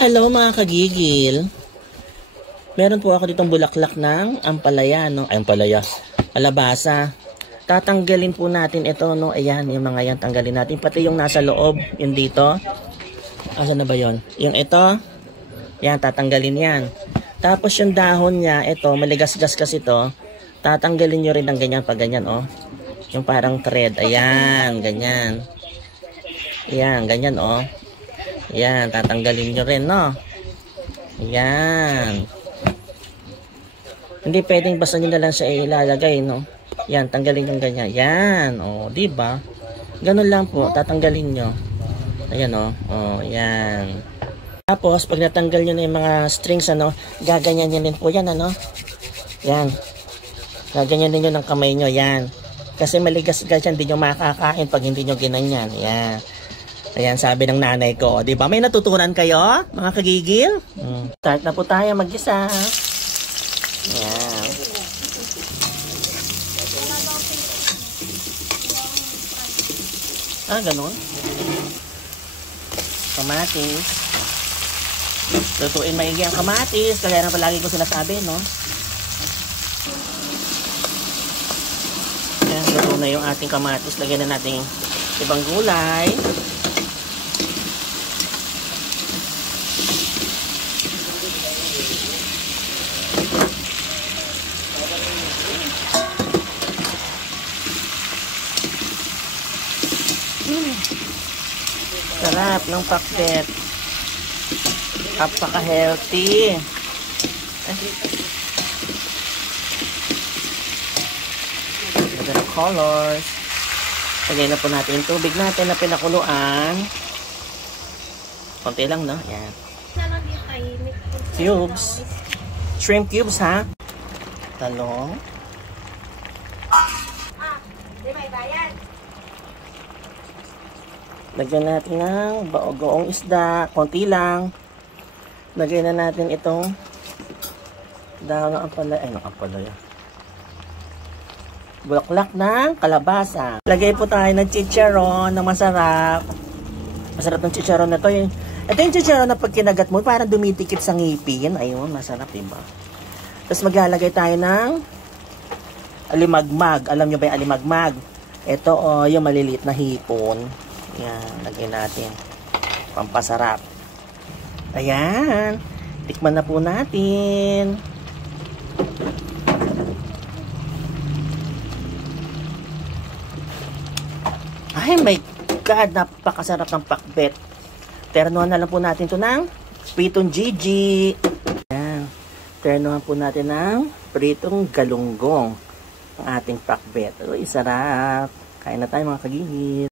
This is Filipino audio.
Hello mga kagigil. Meron po ako ditong bulaklak ng ampalaya, no? Ay, ampalaya. Alabasa. Tatanggalin po natin ito, no? Ayan, yung mga yan, tanggalin natin. Pati yung nasa loob, yung dito. Asan na ba yon? Yung ito. Yan, tatanggalin yan. Tapos yung dahon niya, ito, maligas-gas kasi ito. Tatanggalin nyo rin ng ganyan, pag ganyan, oh. Yung parang thread. Ayan, ganyan. Ayan, ganyan, oh. Yan, tatanggalin nyo rin, no? Yan. Hindi pwedeng basta nyo na lang siya ilalagay, no? Yan, tanggalin yung ganyan. Yan, o, diba? Ganun lang po, tatanggalin nyo. Ayan, o. O, yan. Tapos, pag natanggal nyo na yung mga strings, ano, gaganyan nyo rin po yan, ano? Yan. Gaganyan nyo ng kamay nyo, yan. Kasi maligas-gas yan, hindi nyo makakain pag hindi nyo ginanyan. Yan. Ayan, sabi ng nanay ko. Di ba? May natutunan kayo, mga kagigil? Start na po tayo mag-isa. Ayan. Ganun. Kamatis. Lutuin maigi ang kamatis. Kaya na palagi ko sinasabi, no? Ayan, luto na yung ating kamatis. Lagyan na natin ibang gulay. Sarap ng pakbet. Napaka-healthy. Ganda ng colors. Lagay na po natin yung tubig natin na pinakuluan. Konti lang, no? Yan. Cubes. Shrimp cubes, ha? Talong. Di may bayan. Lagyan natin ng bagoong isda. Konti lang. Lagyan na natin itong dahon ng ampalaya. Ay, ng ampalaya. Bulaklak ng kalabasa. Lagay po tayo ng chicharon na masarap. Masarap ng chicharon na to. Ito yung chicharon na pag kinagat mo, parang dumitikit sa ngipin. Ayun, masarap, diba? Tapos maglalagay tayo ng alimagmag. Alam nyo ba yung alimagmag? Ito, oh, yung maliliit na hipon. Yan, lagyan natin. Pampasarap. Ayan. Tikman na po natin. Ay, my God. Napakasarap ng pakbet. Ternuhan na lang po natin ito ng pritong Gigi. Ayan. Ternuhan po natin ng pritong galunggong. Ang ating pakbet. Uy, sarap. Kain na tayo mga kagigil.